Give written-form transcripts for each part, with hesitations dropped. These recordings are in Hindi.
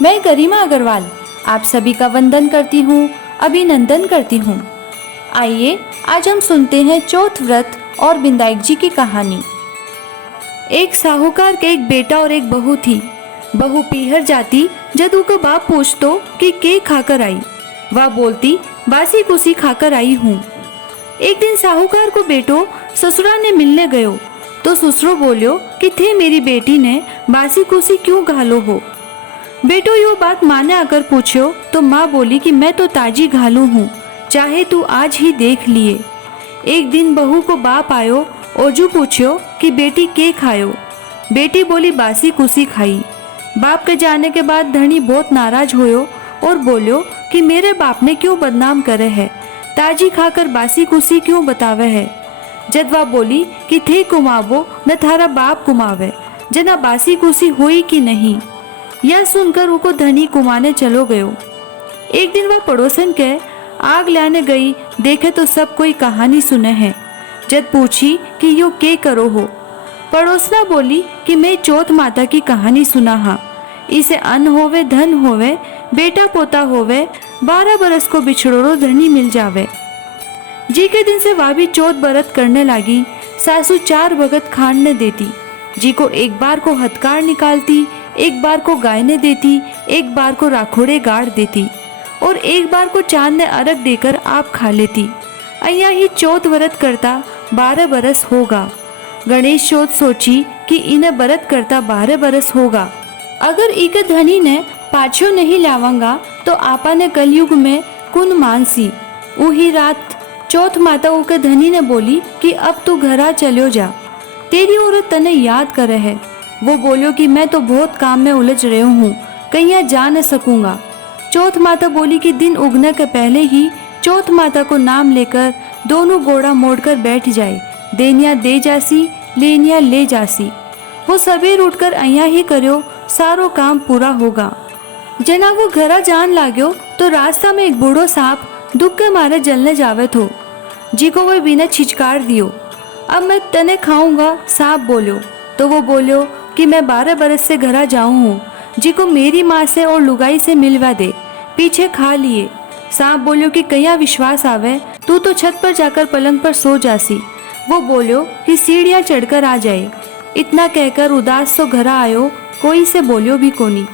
मैं गरिमा अग्रवाल आप सभी का वंदन करती हूँ, अभिनंदन करती हूँ। आइए आज हम सुनते हैं चौथ व्रत और बिंदाई जी की कहानी। एक साहूकार के एक बेटा और एक बहू थी। बहू पीहर जाती जद उको बाप पूछतो कि के खाकर आई, वह बोलती बासी कुसी खाकर आई हूँ। एक दिन साहूकार को बेटो ससुरा ने मिलने गयो तो ससुरो बोलियो कि थे मेरी बेटी ने बासी कुसी क्यों घालो हो। बेटो यो बात माने आकर पूछो तो माँ बोली कि मैं तो ताजी घालू हूँ, चाहे तू आज ही देख लिए। एक दिन बहू को बाप आयो और जो पूछो कि बेटी के खायो। बेटी बोली बासी कुसी खाई। बाप के जाने के बाद धनी बहुत नाराज होयो और बोलियो कि मेरे बाप ने क्यों बदनाम करे है, ताजी खाकर बासी कुसी क्यों बतावे है। जदवा बोली कि थे कुमावो न थारा बाप कुमावे, जना बासी कुसी हुई कि नहीं। यह सुनकर उको धनी कुमाने चलो गयो। एक दिन वह पड़ोसन के आग लाने गई, देखे तो सब कोई कहानी सुने हैं। जद पूछी कि यो के करो हो, पड़ोसना बोली कि मैं चौथ माता की कहानी सुना हा। इसे अन्न होवे धन होवे, बेटा पोता होवे, 12 बरस को बिछड़ोरो धनी मिल जावे। जी के दिन से वह भी चौथ बरत करने लगी। सासू 4 भगत खाने देती, जी को एक बार को हथकार निकालती, एक बार को गायने देती, एक बार को राखोड़े गाड़ देती और एक बार को चांद ने अर्घ देकर आप खा लेती। अय्या ही चौथ व्रत करता 12 बरस होगा। गणेश चौथ सोची कि इन्हें व्रत करता 12 बरस होगा। अगर इके धनी ने पाछो नहीं लावांगा तो आपा ने कलयुग में कुन मानसी। उही रात चौथ माता के धनी ने बोली कि अब तू घरा चलो जा, तेरी औरत तने याद करे है। वो बोलियो कि मैं तो बहुत काम में उलझ रही हूँ, कहीं जा न सकूंगा। चौथ माता बोली कि दिन उगने के पहले ही चौथ माता को नाम लेकर दोनों घोड़ा मोड़कर बैठ जाए, देनिया दे जासी लेनिया ले जासी। वो सवेर उठकर अया ही करो, सारो काम पूरा होगा। जना वो घरा जान लाग्यो तो रास्ता में एक बूढ़ो सांप दुख के मारे जलने जावे थो। जी को वो बिना छिचकार दियो, अब मैं तने खाऊंगा। सांप बोलो तो वो बोलियो कि मैं 12 बरस से घरा जाऊं हूँ, जी को मेरी माँ से और लुगाई से मिलवा दे, पीछे खा लिए। सांप बोलियो कि कया विश्वास आवे, तू तो छत पर जाकर पलंग पर सो जासी। वो बोलियो कि सीढ़ियाँ चढ़कर आ जाए। इतना कहकर उदास तो घरा आयो, कोई से बोलियो भी कोनी।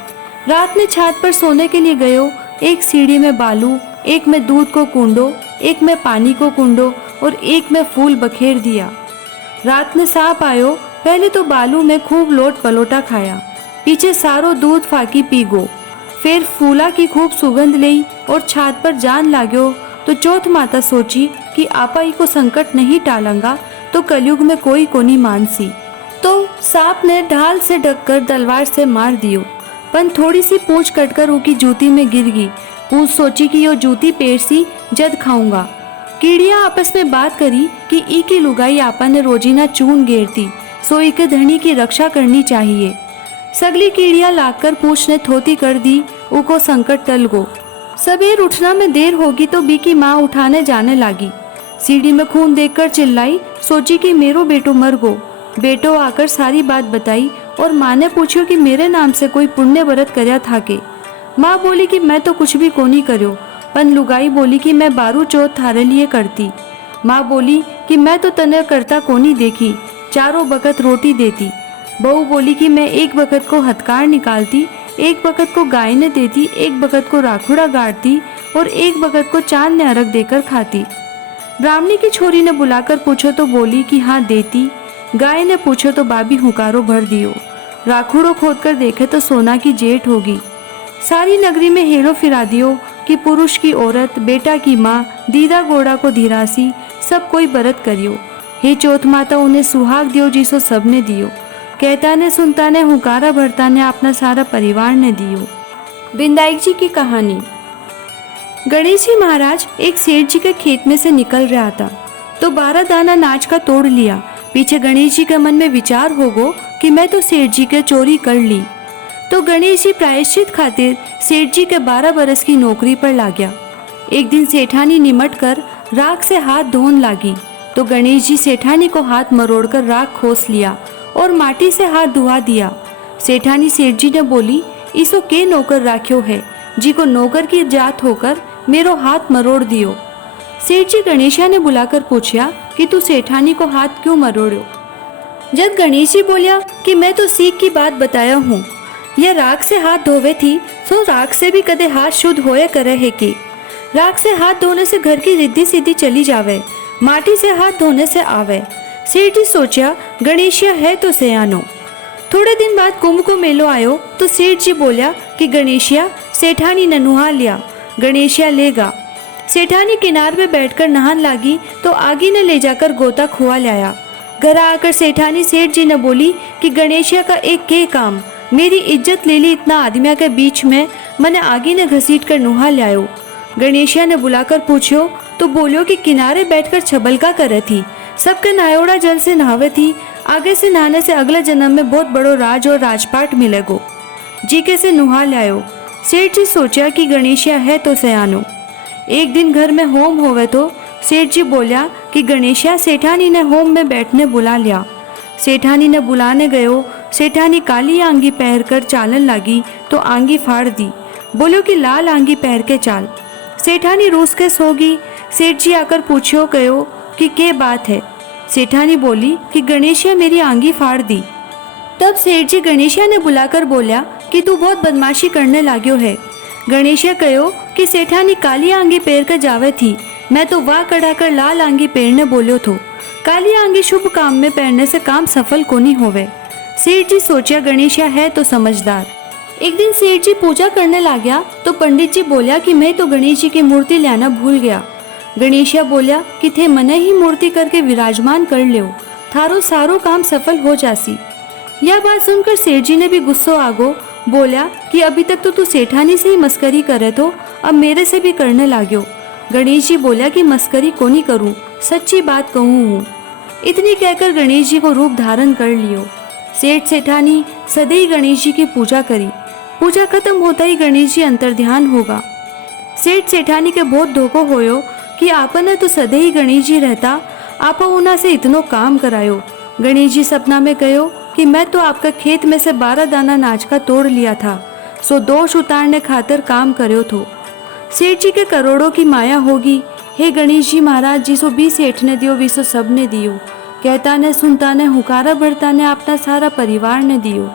रात में छत पर सोने के लिए गयो। एक सीढ़ी में बालू, एक में दूध को कुंडो, एक में पानी को कुंडो और एक में फूल बखेर दिया। रात में सांप आयो, पहले तो बालू में खूब लोट पलोटा खाया, पीछे सारो दूध फाकी पी गो, फिर फूला की खूब सुगंध ली और छात पर जान लाग्यो। तो चौथ माता सोची कि आपा ही को संकट नहीं टालंगा तो कलयुग में कोई कोनी मानसी। तो सांप ने ढाल से ढककर तलवार से मार दियो, पर थोड़ी सी पूंछ कटकर उनकी जूती में गिर गई। पूंछ सोची कि यो जूती पेरसी जद खाऊंगा। कीड़िया आपस में बात करी कि ई की लुगाई आपा ने रोजीना चून गेरती, सो ई के धनी की रक्षा करनी चाहिए। सगली कीड़िया लाकर पूंछ ने थोती कर दी, उको संकट टल गो। सबेर उठना में देर होगी तो बी की माँ उठाने जाने लगी। सीढ़ी में खून देखकर चिल्लाई, सोची कि मेरो बेटो मर गो। बेटो आकर सारी बात बताई और माँ ने पूछो कि मेरे नाम से कोई पुण्य व्रत करया था के। माँ बोली कि मैं तो कुछ भी कोनी करो, पन लुगाई बोली कि मैं 12 चौथ थारे लिए करती। माँ बोली कि मैं तो तने करता कोनी देखी, चारों बकत रोटी देती। बहू बोली कि मैं एक बकत को हथकार निकालती, एक बकत को गायने देती, एक बकत को राखुड़ा गाड़ती और एक बकत को चांद ने अर्घ देकर खाती। ब्राह्मणी की छोरी ने बुलाकर पूछो तो बोली कि हाँ देती। गाय ने पूछो तो बाबी हुकारो भर दियो। राखुड़ो खोद कर देखे तो सोना की जेठ होगी। सारी नगरी में हेरो फिरा दियो कि पुरुष की औरत, बेटा की माँ, दीदा गोड़ा को धीरासी, सब कोई बरत करियो। हे चौथ माता उन्हें सुहाग दियो जिसो सबने दियो। कहता ने सुनता ने हुकारा भरता ने अपना सारा परिवार ने दियो। बिंदाई जी की कहानी। गणेश जी महाराज एक सेठ जी के खेत में से निकल रहा था तो 12 दाना अनाज का तोड़ लिया। पीछे गणेश जी के मन में विचार होगो कि मैं तो सेठ जी के चोरी कर ली। तो गणेश जी प्रायश्चित खातिर सेठ जी के 12 बरस की नौकरी पर ला गया। एक दिन सेठानी निमट कर राख से हाथ धोने लगी तो गणेश जी सेठानी को हाथ मरोड़कर राख खोस लिया और माटी से हाथ धुआ दिया। सेठानी सेठ जी ने बोली इसो के नौकर राख्यो है, जी को नौकर की जात होकर मेरो हाथ मरोड़ दियो। सेठ जी गणेशिया ने बुलाकर पूछा कि तू सेठानी को हाथ क्यों मरोड़ो। जब गणेश जी बोलिया कि मैं तो सीख की बात बताया हूँ, यह राख से हाथ धोवे थी, सो राख से भी कदे हाथ शुद्ध होए करे है कि राख से हाथ धोने से घर की रिद्धि सीधी चली जावे, माटी से हाथ धोने से आवे। सेठ जी सोचा गणेशिया है तो सयानो। थोड़े दिन बाद कुंभ को मेलो आयो तो सेठ जी बोलिया कि गणेशिया सेठानी ने नुहा लिया, गणेशिया लेगा। सेठानी किनार पे बैठकर नहान लागी तो आगी ने ले जाकर गोता खुआ लाया। घर आकर सेठानी सेठ जी ने बोली कि गणेशिया का एक के काम, मेरी इज्जत ले ली इतना आदमिया के बीच में, मैंने आगी ने घसीट कर नुहा लायो। गणेशिया ने बुलाकर पूछो तो बोलियो कि किनारे बैठकर छबलका करे थी, सबके नायोड़ा जल से नहावे थी, आगे से नहाने से अगले जन्म में बहुत बड़ो राज और राजपाट मिलेगो। जीके से नुहा लायो। सेठ जी सोचा कि गणेशिया है तो सयानो। एक दिन घर में होम होवे तो सेठ जी बोलिया कि गणेशिया सेठानी ने होम में बैठने बुला लिया। सेठानी ने बुलाने गयो। सेठानी काली आंगी पहन कर चालन लगी तो आंगी फाड़ दी, बोलो कि लाल आंगी पहन के चाल। सेठानी रूस के सोगी। सेठ जी आकर पूछो कहो कि क्या बात है। सेठानी बोली कि गणेशिया मेरी आंगी फाड़ दी। तब सेठ जी गणेशिया ने बुलाकर बोला कि तू बहुत बदमाशी करने लाग्यो है। गणेशिया कहो कि सेठानी काली आंगी पहन कर जावे थी, मैं तो वाह कढ़ाकर लाल आंगी पहनने बोलो थो। काली आंगी शुभ काम में पहनने से काम सफल कोनी होवे। सेठ जी सोचा गणेशिया है तो समझदार। एक दिन सेठ जी पूजा करने लाग्या तो पंडित जी बोलिया कि मैं तो गणेश जी की मूर्ति लाना भूल गया। गणेशिया बोलिया कि थे मने ही मूर्ति करके विराजमान कर लियो, थारो सारो काम सफल हो जासी। यह बात सुनकर सेठ जी ने भी गुस्सो आगो, बोलिया कि अभी तक तो तू सेठानी से ही मस्करी करे तो अब मेरे से भी करने लाग्यो। गणेश जी बोलिया कि मस्करी को नहीं करूं, सच्ची बात कहूँ हूँ। इतनी कहकर गणेश जी को रूप धारण कर लियो। सेठ सेठानी सदैव गणेश जी की पूजा करी। पूजा खत्म होता ही गणेश जी अंतर्ध्यान होगा। सेठ सेठानी के बहुत धोखो होयो कि आपने तो सदैव गणेश जी रहता, आप उना से इतनो काम करायो। गणेश जी सपना में कहो कि मैं तो आपका खेत में से 12 दाना नाच का तोड़ लिया था, सो दोष उतारने खातिर काम करो थो। सेठ जी के करोड़ों की माया होगी। हे गणेश जी महाराज, जिसो भी सेठ ने दियो विसो सब ने दियो, कहता ने सुनता ने हुकारा भरता ने अपना सारा परिवार ने दियो।